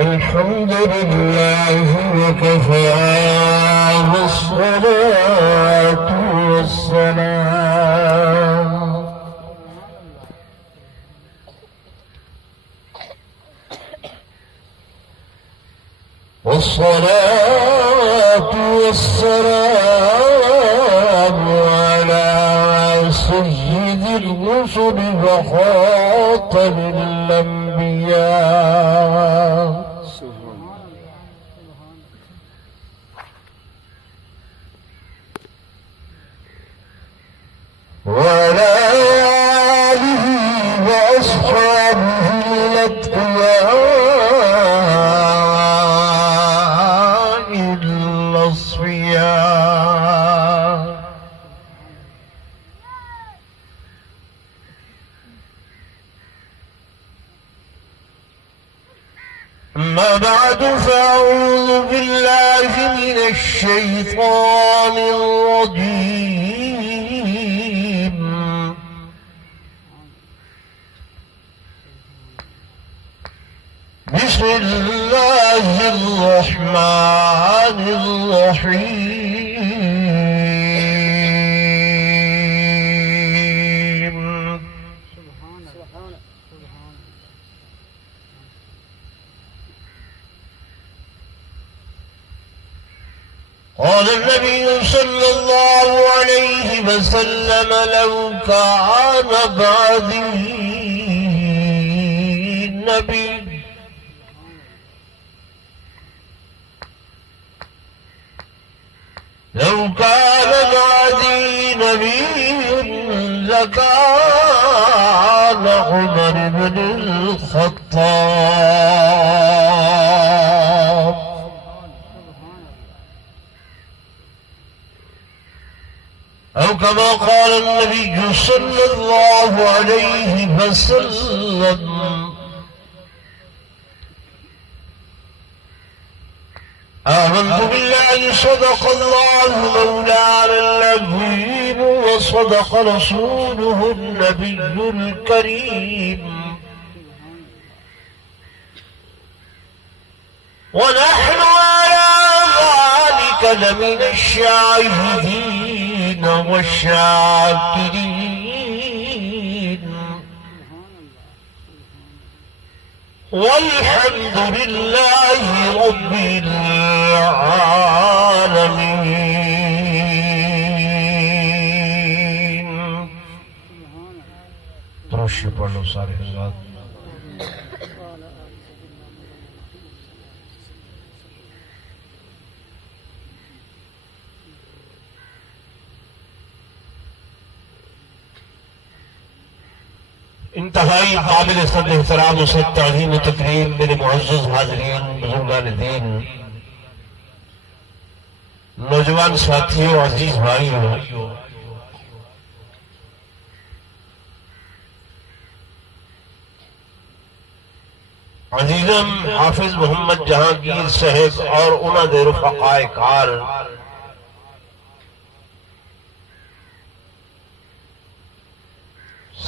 الحمد لله وكفى والصلاة والسلام على سيد الرسل وخاتم الأنبياء وعلى آله وأصحابه الأتقياء الأصفياء أما بعد فأعوذ بالله من الشيطان الرجيم بسم الله الرحمن الرحيم قال النبي صلى الله عليه وسلم لو كان بعدي نبي لو كان بعدي نبي لكان عمر بن الخطاب أو كما قال النبي صلى الله عليه وسلم آمنت بالله صدق الله مولانا العظيم وصدق رسوله النبي الكريم ونحن على ذلك لمن الشاهدين والشاكرين والحمد لله رب العالمين. درشی پڑھ لو سارے حضرات. انتہائی قابل صدر احترام و سے تعظیم و تکریم میرے معزز حاضرین، بزرگان دین، نوجوان ساتھیوں، عزیز بھائیوں، عزیزم حافظ محمد جہانگیر صاحب اور انہاں دے رفقائے کار،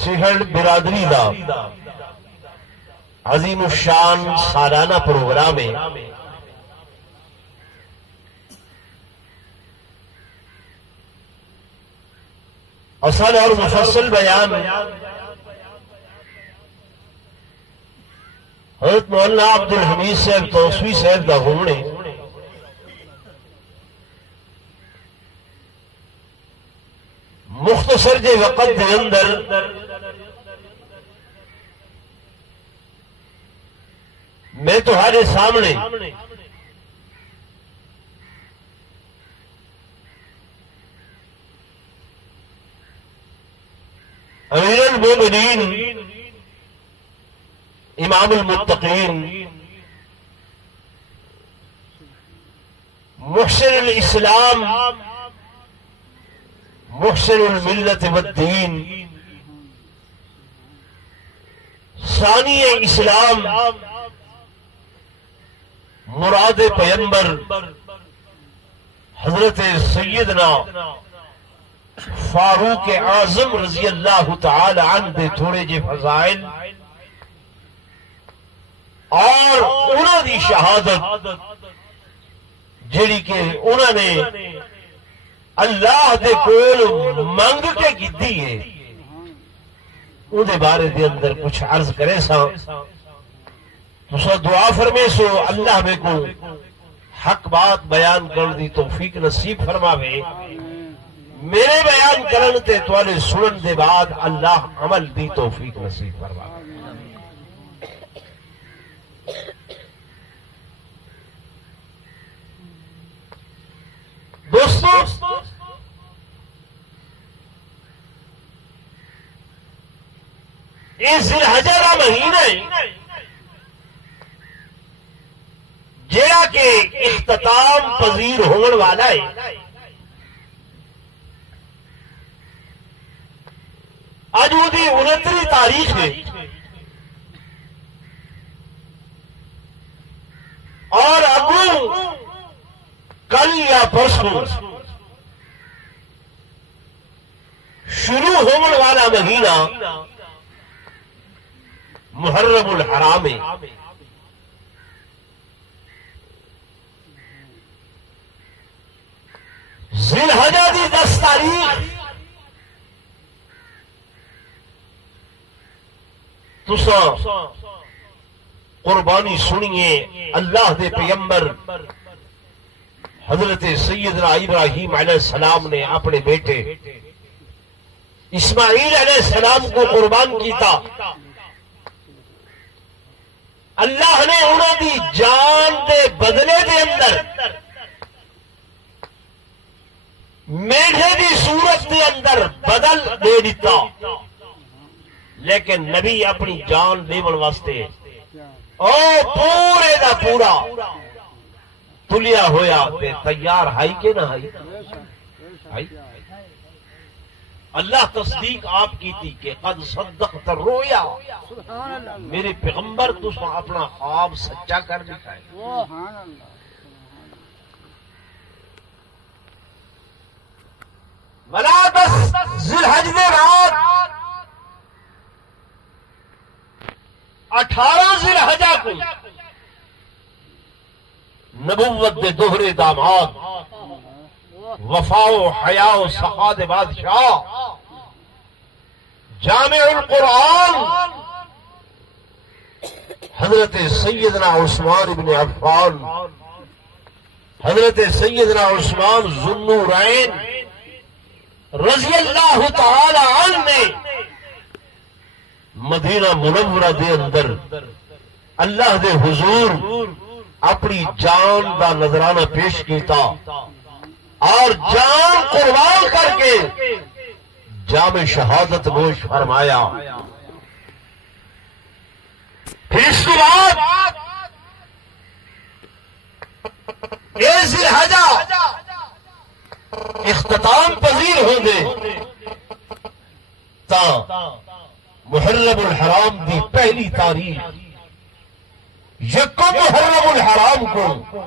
سہڑ برادری دا عظیم الشان سالانہ پروگرام ہے. اصل اور مفصل بیان حضرت مولانا عبد الحمید صاحب توسوی صاحب دا ہونے مختصر جے وقت دے اندر میں تمہارے سامنے امیر المومنین امام المتقین محسن الاسلام محسن الملت والدین ثانی اسلام مراد پیمبر حضرت سیدنا فاروق اعظم رضی اللہ تعالی عنہ دے تھوڑے جے فضائل اور انہوں دی شہادت جیڑی کہ انہوں نے اللہ دے کول منگ کے کیتی ہے ان دے بارے دے اندر کچھ عرض کرے سا تو دعا فرمے سو اللہ میں کو حق بات بیان کرنے دی توفیق نصیب فرماوے میرے بیان کرن تے توالے سنن دے بعد اللہ عمل دی توفیق نصیب فرماوے دوستو یہ ذی الحجہ کا مہینہ ہے جیڑا کہ اختتام پذیر ہونے والا ہے آج وہ 29 تاریخ ہے اور اگوں کل یا پرسوں شروع ہونے والا مہینہ محرم الحرام ہے ذی الحجہ دی 10 تاریخ تسا قربانی سنیے اللہ دے پیغمبر حضرت سیدنا ابراہیم علیہ السلام نے اپنے بیٹے اسماعیل علیہ السلام کو قربان کیتا اللہ نے انہوں دی جان دے بدلے دے اندر میڈھے دی صورت دے اندر بدل دے دیتا لیکن نبی اپنی جان دیون واسطے او پورے دا پورا تلیا ہویا تے تیار ہائی کے نہ ہائی اللہ تصدیق آپ کی تھی کہ قد صدقت الرؤیا میرے پیغمبر تو اپنا خواب سچا کر دکھائے بلا 10 ذی الحجہ دے رات 18 ذی الحجہ کو نبوت دے دوہرے داماد وفا و حیا و سخا دے بادشاہ جامع القرآن حضرت سیدنا عثمان ابن عفان حضرت سیدنا عثمان ذو النورین رضی اللہ تعالی عنہ نے مدینہ منورہ دے اندر اللہ دے حضور اپنی جان دا نذرانہ پیش کیتا اور جان قربان کر کے جام شہادت نوش فرمایا پھر اس کے بعد یہ ذی الحجہ اختتام پذیر ہوں گے تا محرم الحرام دی پہلی تاریخ یکم محرم الحرام کو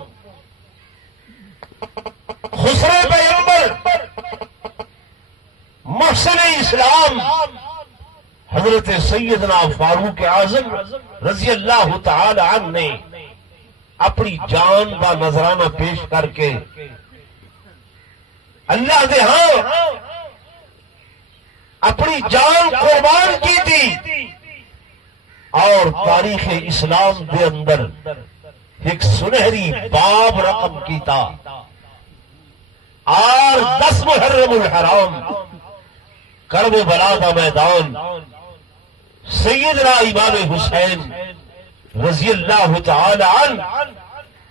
خسرے پیغمبر محسن اسلام حضرت سیدنا فاروق اعظم رضی اللہ تعالی عنہ نے اپنی جان کا نذرانہ پیش کر کے اللہ دے ہاں اپنی جان قربان کی تھی اور تاریخ اسلام دے اندر ایک سنہری باب رقم کیتا اور 10 محرم الحرام کرب و بلا دا میدان سیدنا امام حسین رضی اللہ تعالی عنہ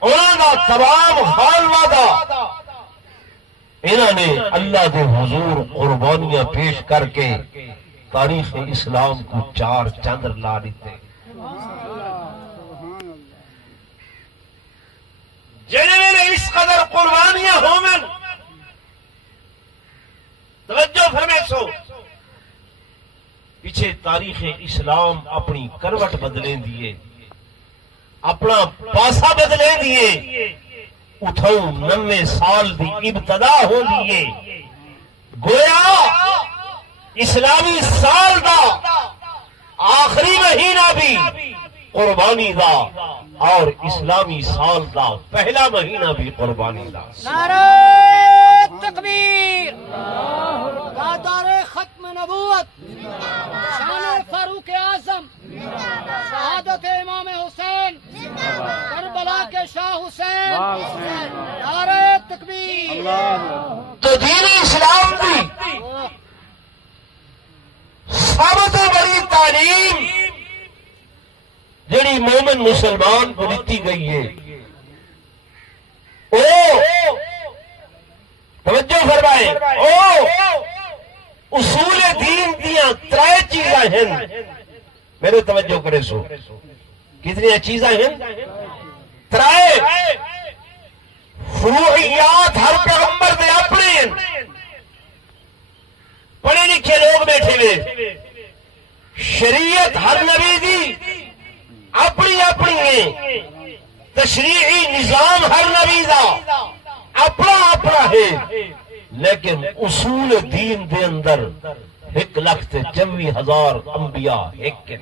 انہوں نے تمام خانواں دا انہوں نے اللہ دے حضور قربانیاں پیش کر کے تاریخ اسلام کو 4 چاند لا دیتے جنہوں نے اس قدر قربانیاں ہومن توجہ فرمائے سو پیچھے تاریخ اسلام اپنی کروٹ بدلیں دیے اپنا پاسا بدلیں دیے اتھوں 90 سال دی ابتدا ہو دیے گویا اسلامی سال دا آخری مہینہ بھی قربانی دا اور اسلامی سال دا پہلا مہینہ بھی قربانی دا. نعرہ تکبیر، دادار ختم نبوت، شان فاروق اعظم، شہادت امام حسین، کربلا کے شاہ حسین، نعرہ تکبیر. تو دین اسلام دی سب تو بڑی تعلیم جڑی مومن مسلمان کو دیتی گئی ہے او توجہ فرمائے، او اصول دین دیاں ترائے چیزاں ہیں. میرے توجہ کرے سو کتنی چیزاں ہیں؟ ترائے فروعیات ہر پیغمبر دے اپنے ہیں. پڑھے لکھے لوگ بیٹھے ہوئے، شریعت ہر نبی دی اپنی اپنی ہے، تشریعی نظام ہر نبی دا اپنا اپنا ہے، لیکن اصول دین دے اندر 1,24,000 انبیاء ایک کے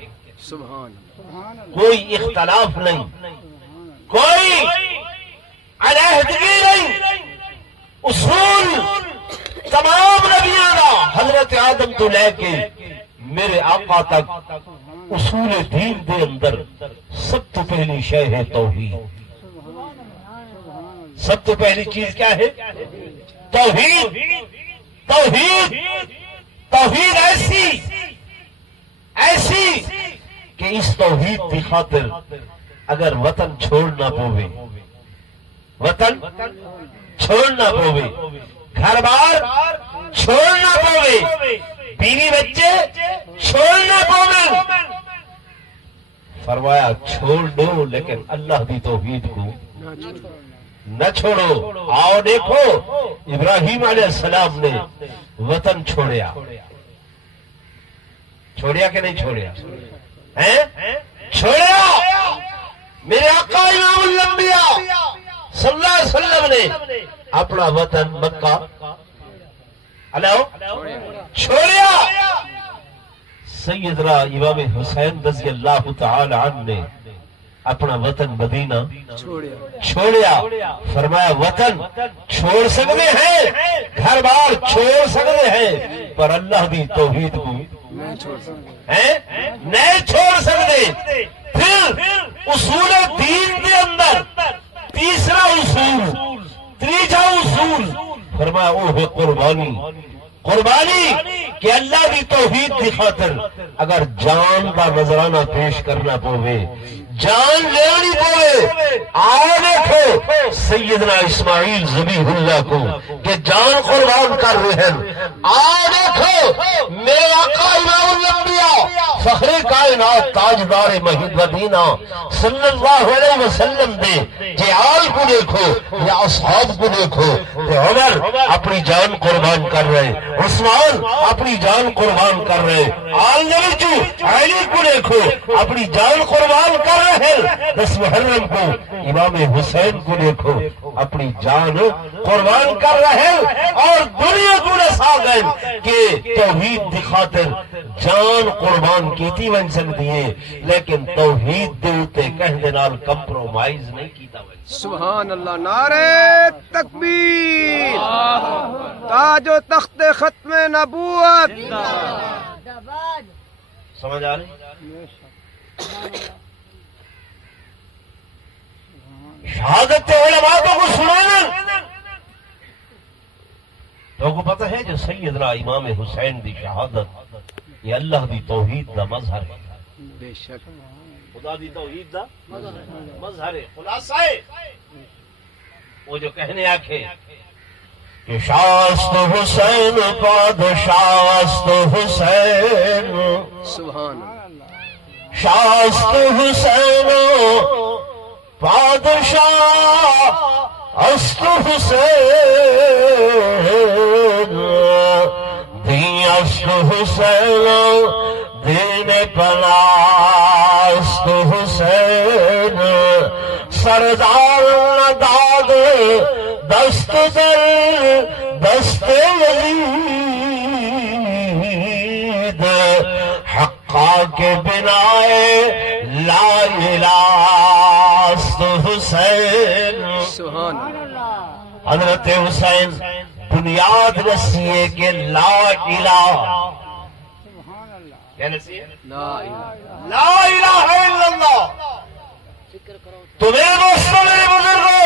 کوئی اختلاف نہیں، کوئی علیحدگی نہیں. اصول تمام نبیوں دا حضرت آدم تو لے کے میرے آقا تک اصول دین دے اندر سب تو پہلی شے ہے توحید. سب تو پہلی چیز کیا ہے؟ توحید. توحید توحید ایسی کہ اس توحید کی خاطر اگر وطن چھوڑنا پوے، وطن چھوڑنا پوے، گھر بار چھوڑنا پوے، بیوی بچے چھوڑنا پوے، فرمایا چھوڑ دو لیکن اللہ کی توحید کو نہ چھوڑو. آؤ دیکھو ابراہیم علیہ السلام نے وطن چھوڑیا، چھوڑیا کہ نہیں چھوڑیا؟ چھوڑیا. میرے آقا امام الانبیاء صلی اللہ علیہ وسلم نے اپنا وطن مکہ چھوڑیا. سیدنا امام حسین رضی اللہ تعالی عنہ نے اپنا وطن مدینہ چھوڑیا. فرمایا وطن چھوڑ سکتے ہیں، گھر بار چھوڑ سکتے ہیں، پر اللہ دی توحید کو نہیں چھوڑ سکتے. پھر اصول دین دے اندر تیسرا اصول، تیجا اصول فرمایا وہ ہے قربانی. قربانی کہ اللہ کی توحید کی خاطر اگر جان کا نذرانہ پیش کرنا پوے، جان لینی پوے. آؤ دیکھو سیدنا اسماعیل ذبیح اللہ کو کہ جان قربان کر رہے ہیں. آؤ دیکھو میرے آقا امام الانبیاء فخر کائنات تاجدار مدینہ صلی اللہ علیہ وسلم دے جعال کو دیکھو یا اصحاب کو دیکھو کہ عمر اپنی جان قربان کر رہے، عثمان اپنی جان قربان کر رہے، آل نبی علی کو دیکھو اپنی جان قربان کر رہے. 10 محرم کو امام حسین کو دیکھو اپنی جان قربان کر رہے، اور دنیا کو نسا گئے کہ توحید کی خاطر جان قربان کیتی بن سکتی ہے، لیکن توحید دے اوتے کہنے نال کمپرومائز نہیں کیتا بن. سبحان اللہ. نعرہ تکبیر، تاج و تخت ختم نبوت. سمجھ آ رہی؟ شہادت علماء کو سنانا تو کو پتہ ہے جو سیدنا امام حسین دی شہادت یہ اللہ دی توحید دا مظہر ہے. بے شک خدا دی توحید دا مظہر ہے، خلاصہ ہے. وہ جو کہنے آکھے کہ شاست حسین پادشاست حسین، سبحان اللہ. شاست حسین پادشاہ است حسین، دین است حسین، دین پناست حسین، سردار نداد دست در دست یزید، حقا کے بنائے لا الہ تو حسین. سبحان اللہ. حضرت حسین بنیاد رسی ہے کہ لا الہ کیا نسی ہے؟ لا الہ. لا الہ الا اللہ. تو میرے دوستوں میرے بزرگوں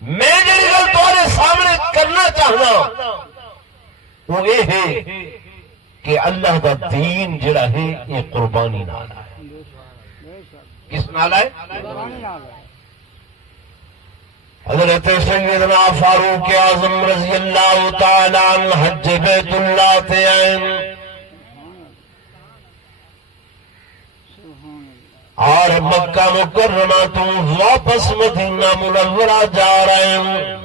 میں جی گل تمہارے سامنے کرنا چاہنا وہ یہ ہے کہ اللہ کا دین جڑا ہے یہ قربانی نال ہے. کس نال ہے؟ حضرت سیدنا فاروق اعظم رضی اللہ تعالی عنہ حج بیت اللہ تے آئے اور مکہ مکرمہ تو واپس مدینہ منورہ جا رہے ہیں.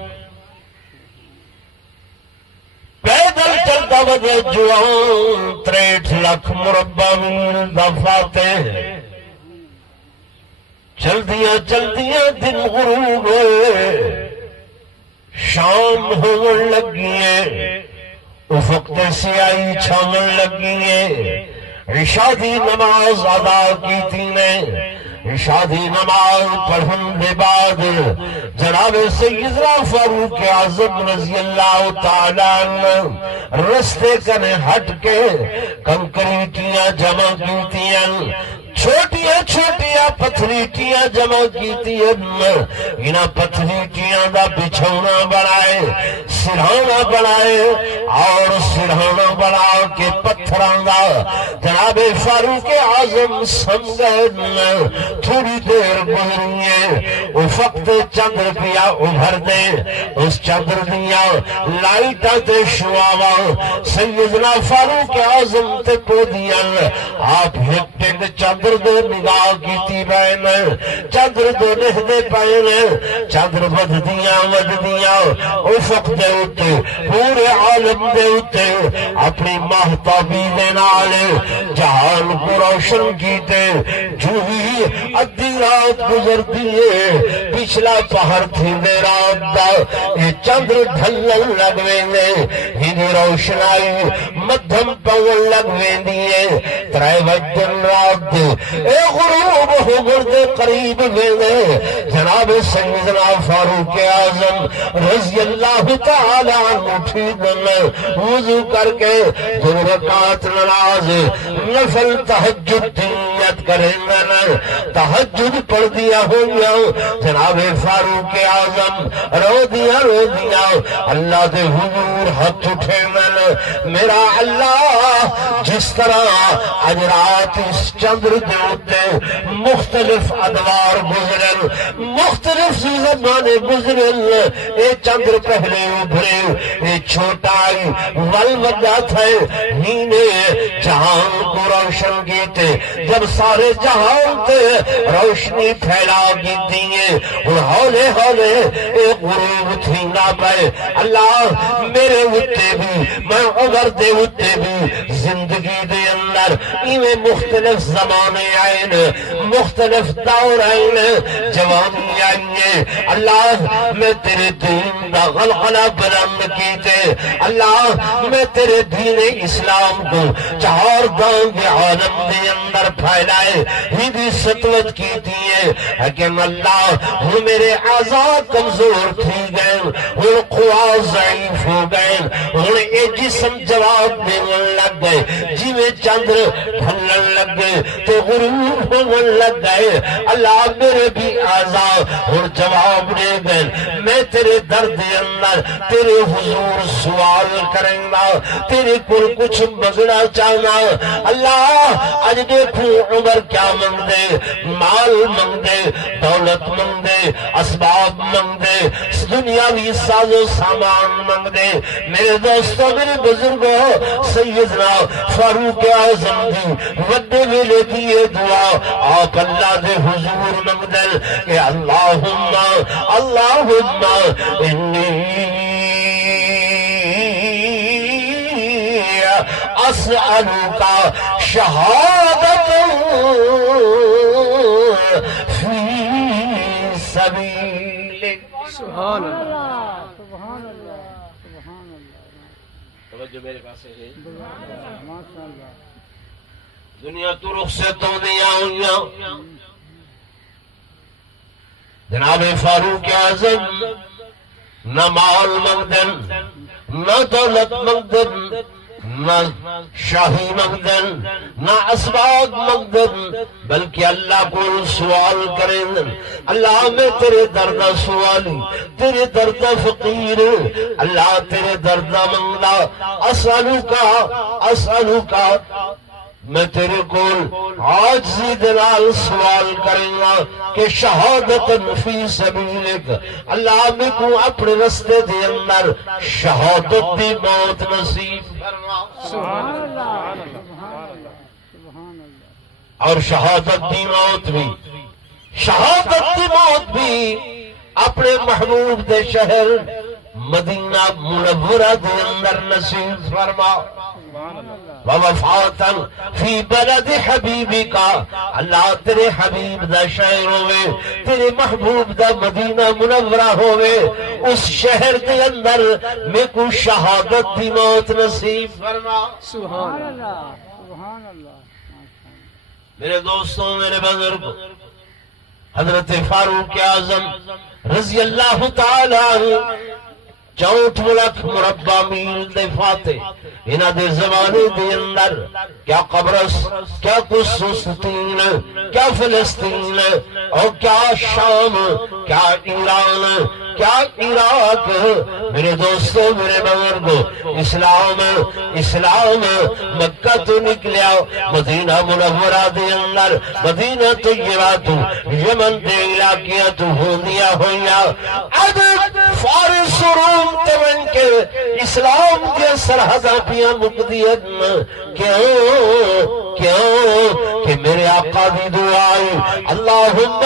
پیدل چلتا وجہ جوان 63 لاکھ مربع میل دا فاتح. چلدیاں چلدیاں دن غروب ہوئے شام ہون لگی ہے افق تے سیاہی چھاون لگی ہے. عشاء دی نماز ادا کیتی نے. عشاء دی نماز پڑھن دے بعد جناب سیدنا فاروق اعظم رضی اللہ تعالی عنہ رستے کنے ہٹ کے کنکریٹیاں جمع کیتیاں چھوٹیاں چھوٹیاں پتھریٹیاں جمع کیتیاں. انہاں پتھریٹیاں دا بچھونا بنائے سرہانا بنائے اور سرہانا بنا کے پتھراں دا جناب فاروق اعظم سمجھے. تھوڑی دیر گزری ہے افق تے چندر پیا ابھر دے. اس چندر دیا لائٹاں تے شعاواں سیدنا فاروق اعظم تے پودیاں. آپ ہک ٹک چندر دے نگاہ کیتی بین چندر دے لہدے پین چندر وددیاں افق دے اتے پورے عالم دے اتے اپنی مہتابی دے نال جہان کو روشن کیتے. جو ہی ادھی رات گزرتی ہے پچھلا پہر تھی دے رات دا یہ چندر ڈھلن لگ ویندے ہی روشنائی مدھم پون لگ ویندی ہے. 3 وجن رات دے اے غروب ہو گردے قریب ویندے جناب سیدنا فاروق اعظم رضی اللہ تعالی عنہ اٹھی دن وضو کر کے 2 رکعت نماز نفل تہجد نیت کریں تہجد پڑھ دیا ہویا. جناب فاروق اعظم رو دیا اللہ دے حضور ہاتھ اٹھے من میرا اللہ جس طرح اج رات اس چندر دے اتے مختلف ادوار گزرن مختلف زمانے گزرن. اے چندر پہلے ابھرے اے چھوٹا ول ودا تھے ہی نے جہان کو روشن کیتے. جب سارے جہان تے روشنی پھیلا گیتی ہے اور ہولے ہولے اے غروب تھی نہ پائے. اللہ میرے اتے بھی میں عمر دے اتے بھی زندگی دے اندر ایویں مختلف زمانے آئے مختلف دور آئے جوانی آئے. اللہ میں تیرے دین دا غلغلہ بلند کیتے. اللہ میں تیرے دین اسلام کو 4 گاؤں کے عالم دے اندر پھیلائے ہی دی ستوت کیتی ہے. لیکن اللہ ہوں میرے آزاد کمزور تھی گئے ہوں قوا ضعیف ہو گئے ہوں اے جسم جواب دینے لگ گئے جی میں چندر ڈھلن لگ گئے تو غروب ہونے لگ گئے. اللہ میرے بھی آزاد ہوں جواب دے گئے. میں تیرے درد اندر تیرے حضور سوال کریں گا تیرے کو کچھ مگنا چاہنا. اللہ اج دیکھوں عمر کیا منگ دے مال منگ دے دولت منگ دے اسباب منگ دے دنیاوی ساز و سامان منگ دے. میرے دوستوں میرے بزرگوں سیدنا فاروق اعظم دی وڈے ویلے دی یہ دعا آپ اللہ دے حضور منگ دے کہ اللہم اللہم انی اسألوکا شہادت فی سبیلک. سبحان اللہ. توجہ میرے پاس ہے ماشاء اللہ دنیا تو رخصت ہونے آئیاں جناب فاروق اعظم نہ مال مقدن نہ دولت مقدن نہ شاہی مقدن نہ اسباب مقدن بلکہ اللہ کو سوال کریں اللہ میں تیرے دردہ سوالی تیرے دردہ فقیر اللہ تیرے دردہ منگلا اسالو کا میں تیرے کو عاجزی دلال سوال کریں گا کہ شہادت فی سبیلک اللہ میں کو اپنے رستے دے اندر شہادت دی موت نصیب فرما سبحان اللہ اور شہادت دی موت بھی اپنے محبوب دے شہر مدینہ منورہ دے اندر نصیب فرما ووفاتا فی بلد حبیبی کا اللہ تیرے حبیب دا شہر ہوئے تیرے محبوب دا مدینہ منورہ ہوئے اس شہر دے اندر میں کو شہادت دی موت نصیب فرما سبحان اللہ سبحان اللہ میرے دوستوں میرے بزرگ حضرت فاروق اعظم رضی اللہ تعالی عنہ 64 ملک مربع میل دے فاتح انہ دے زمانے دے اندر کیا قبرص کیا قسطنطین کیا فلسطین اور کیا شام کیا ایران کیا عراق میرے دوستوں میرے بزرگوں اسلام مکہ تو نکلیا مدینہ منورہ دے اندر مدینہ طیبہ تو یمن دے علاقیاں تو ہوندیا ہویا عدد فارس و روم تمن کے اسلام کے سرحدہ پیاں مقدیت کیوں کہ میرے آقا دی دعائی اللہم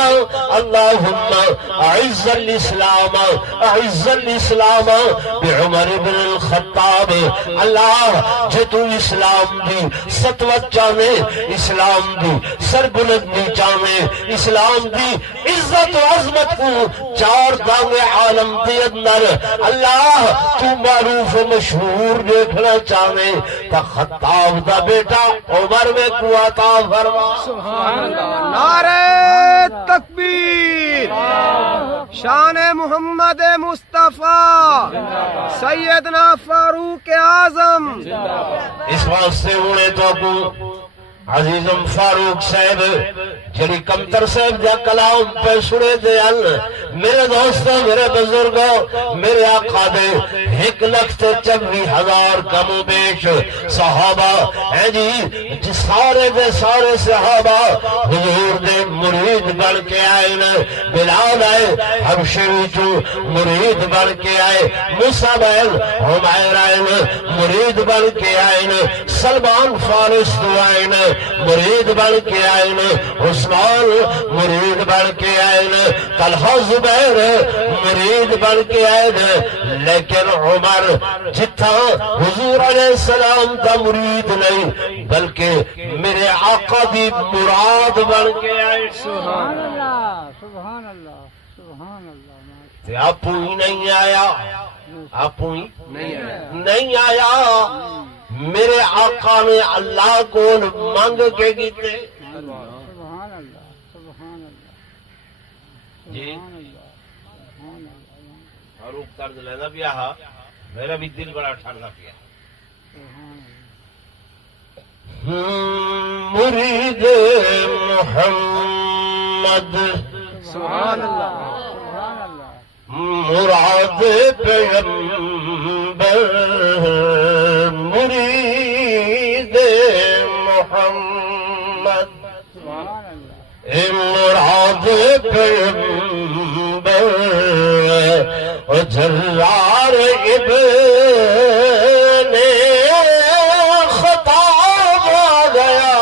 اعز الاسلام بعمر بن الخطاب اللہ جے تو اسلام دی سطوت چاہنے اسلام دی سربلندی چاہنے اسلام دی عزت و عظمت کو چار دانگ عالم دی اندر اللہ تو معروف و مشہور دیکھنا چاہنے تا خطاب دا بیٹا عمر میں کو عطا فرما سبحان اللہ نعرہ تکبیر شان محمد مصطفیٰ سیدنا فاروق اعظم اس واسطے ہونے تو کو عزیزم فاروق صاحب جڑی کمتر صاحب جا کلام پہ سنے دے میرے دوستوں میرے بزرگوں میرے آقا دے 1,24,000 کم و بیش صحابہ ہیں جی سارے دے سارے صحابہ حضور دے مرید بن کے آئے بلال آئے حبشی چو مرید بن کے آئے موسیٰ بن عمیر آئے مرید بن کے آئے سلمان فارس تو آئے مرید بن کے آئے عثمان مرید بن کے آئے طلحہ زبیر مرید بن کے آئے لیکن عمر جتھا حضور علیہ السلام دا مرید نہیں بلکہ میرے آقا دی مراد بن کے آئے سبحان اللہ سبحان اللہ سبحان اللہ تے آپ ہی نہیں آیا آپ ہی نہیں آیا میرے آقا نے اللہ کو مانگ کے گیتے سبحان اللہ سبحان اللہ جی سبحان اللہ فاروق طرز لینا بھی آہا میرا بھی دل بڑا ٹھنڈا پیا مرید محمد سبحان اللہ سبحان اللہ مراد پیغمبر مرید محمد سبحان اللہ مراد پیغمبر جرار ابن خطاب آ گیا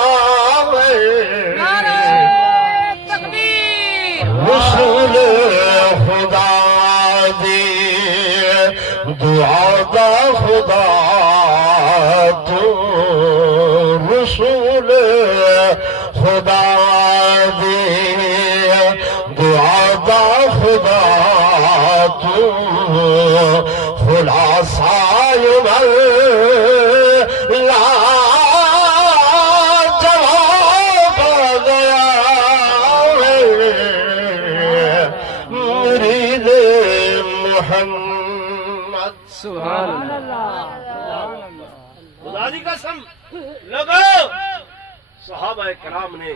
نعرہ تکبیر رسول خدا دی دعا دا خدا تو رسول خدا دی دعا دا خدا تو خلاصہ عمر سبحان سبحان اللہ اللہ خدا دی قسم لگو صحابہ کرام نے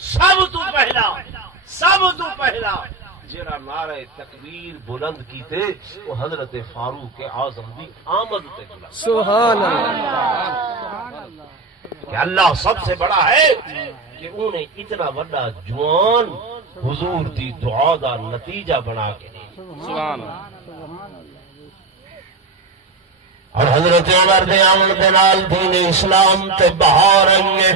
سب تو پہلا جڑا نعرہ تکبیر بلند کیتے وہ حضرت فاروق اعظم دی آمد تے بلند سبحان اللہ کہ اللہ سب سے بڑا ہے کہ انہیں اتنا بڑا جوان حضور دی دعا دا نتیجہ بنا کے دے سبحان اللہ سبحان اللہ اور حضرت عمر دے آمد دے نال دین اسلام تے بہار آئی ہے